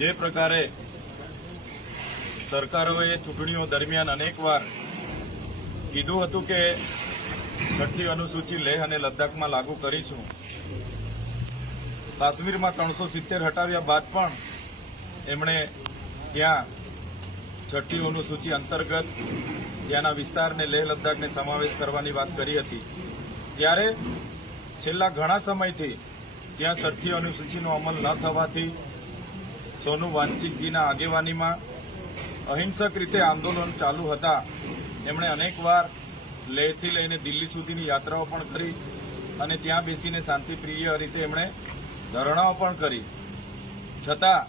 જે પ્રકારે સરકારોએ ચૂંટણીઓ દરમિયાન અનેકવાર કીધું હતું કે છઠ્ઠી અનુસૂચિ લેહ અને લદ્દાખમાં લાગુ કરીશું, કાશ્મીરમાં 370 હટાવ્યા બાદ પણ એમણે ત્યાં છઠ્ઠી અનુસૂચિ અંતર્ગત ત્યાંના વિસ્તારને લેહ લદ્દાખને સમાવેશ કરવાની વાત કરી હતી। ત્યારે છેલ્લા ઘણા સમયથી ત્યાં છઠ્ઠી અનુસૂચિનો અમલ ન થવાથી સોનુ વાંચિકજીના આગેવાનીમાં અહિંસક રીતે આંદોલન ચાલુ હતા। એમણે અનેકવાર લેહથી લઈને દિલ્હી સુધીની યાત્રાઓ પણ કરી અને ત્યાં બેસીને શાંતિપ્રિય રીતે એમણે ધરણાઓ પણ કરી, છતાં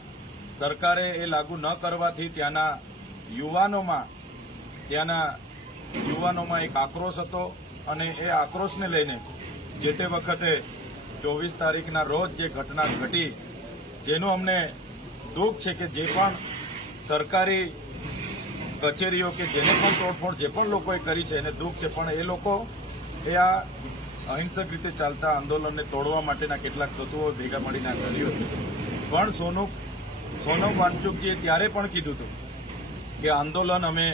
સરકારે એ લાગુ ન કરવાથી ત્યાંના યુવાનોમાં એક આક્રોશ હતો અને એ આક્રોશને લઈને જે તે વખતે 24 તારીખના રોજ જે ઘટના ઘટી, જેનું અમને દુઃખ છે કે જે પણ સરકારી કચેરીઓ કે જેને પણ તોડફોડ જે પણ લોકોએ કરી છે એને દુઃખ છે, પણ એ લોકો આ અહિંસક રીતે ચાલતા આંદોલનને તોડવા માટેના કેટલાક તત્વો ભેગા મળીને કર્યું છે। પણ સોનમ વાંગચુકજીએ ત્યારે પણ કીધું હતું કે આંદોલન અમે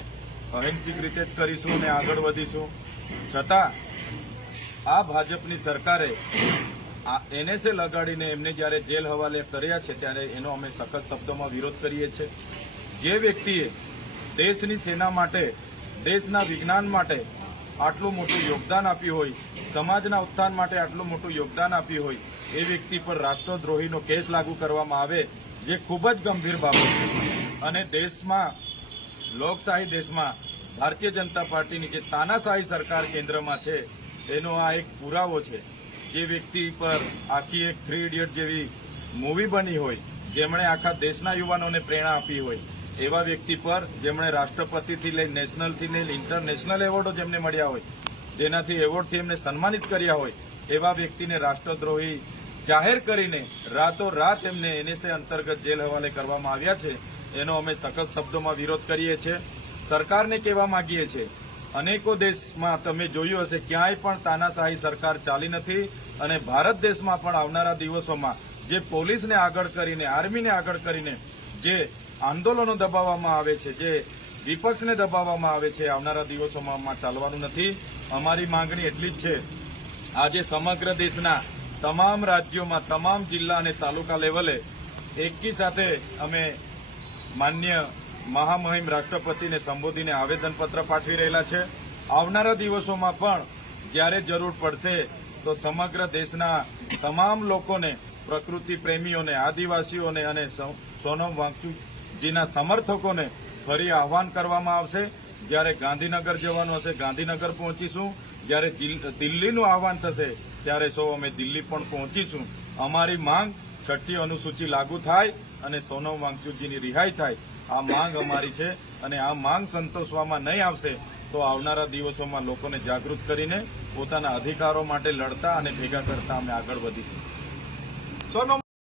અહિંસક રીતે જ કરીશું અને આગળ વધીશું, છતાં આ ભાજપની સરકારે એનએસએ લગાડીને એમને જ્યારે જેલ હવાલે કર્યા છે ત્યારે એનો અમે સખત શબ્દોમાં વિરોધ કરીએ છીએ। જે વ્યક્તિએ દેશની સેના માટે, દેશના વિજ્ઞાન માટે આટલું મોટું યોગદાન આપ્યું હોય, સમાજના ઉત્થાન માટે આટલું મોટું યોગદાન આપ્યું હોય, એ વ્યક્તિ પર રાષ્ટ્રદ્રોહીનો કેસ લાગુ કરવામાં આવે, જે ખૂબ જ ગંભીર બાબત છે। અને દેશમાં, લોકશાહી દેશમાં ભારતીય જનતા પાર્ટીની જે તાનાશાહી સરકાર કેન્દ્રમાં છે એનો આ એક પુરાવો છે। જે વ્યક્તિ પર આખી એક 3 ઇડિયટ જેવી મૂવી બની હોય, જેમણે આખા દેશના યુવાનોને પ્રેરણા આપી હોય, એવા વ્યક્તિ પર જેમણે રાષ્ટ્રપતિથી લઈ નેશનલથી લઈ ઇન્ટરનેશનલ એવોર્ડો જેમને મળ્યા હોય, જેનાથી એવોર્ડથી એમને સન્માનિત કર્યા હોય, એવા વ્યક્તિને રાષ્ટ્રદ્રોહી જાહેર કરીને રાતોરાત એમને એનએસએ અંતર્ગત જેલ હવાલે કરવામાં આવ્યા છે, એનો અમે સખત શબ્દોમાં વિરોધ કરીએ છીએ। સરકારને કહેવા માંગીએ છીએ, અનેકો દેશમાં તમે જોયું હશે ક્યાંય પણ તાનાશાહી સરકાર ચાલી નથી, અને ભારત દેશમાં પણ આવનારા દિવસોમાં જે પોલીસને આગળ કરીને, આર્મીને આગળ કરીને જે આંદોલનો દબાવવામાં આવે છે, જે વિપક્ષને દબાવવામાં આવે છે, આવનારા દિવસોમાં ચાલવાનું નથી। અમારી માંગણી એટલી જ છે, આજે સમગ્ર દેશના તમામ રાજ્યોમાં, તમામ જિલ્લા અને તાલુકા લેવલે એકી સાથે અમે માન્ય મહામહિમ રાષ્ટ્રપતિને સંબોધીને આવેદનપત્ર પાઠવી રહેલા છે। આવનારા દિવસોમાં પણ જ્યારે જરૂર પડશે તો સમગ્ર દેશના તમામ લોકોને, પ્રકૃતિ પ્રેમીઓને, આદિવાસીઓને અને સોનમ વાંગચુકજીના સમર્થકોને ફરી આહવાન કરવામાં આવશે। જ્યારે ગાંધીનગર જવાનું હશે ગાંધીનગર પહોંચીશું, જ્યારે દિલ્હીનું આહવાન થશે ત્યારે સૌ અમે દિલ્હી પણ પહોંચીશું। અમારી માંગ છઠ્ઠી અનુસૂચિ લાગુ થાય અને સોનમ વાંગચુકજીની રિહાઈ થાય, આ માંગ અમારી છે। અને આ માંગ સંતોષવામાં નહીં આવશે તો આવનારા દિવસોમાં લોકોને જાગૃત કરીને પોતાના અધિકારો માટે લડતા અને ભેગા કરતા અમે આગળ વધીશું।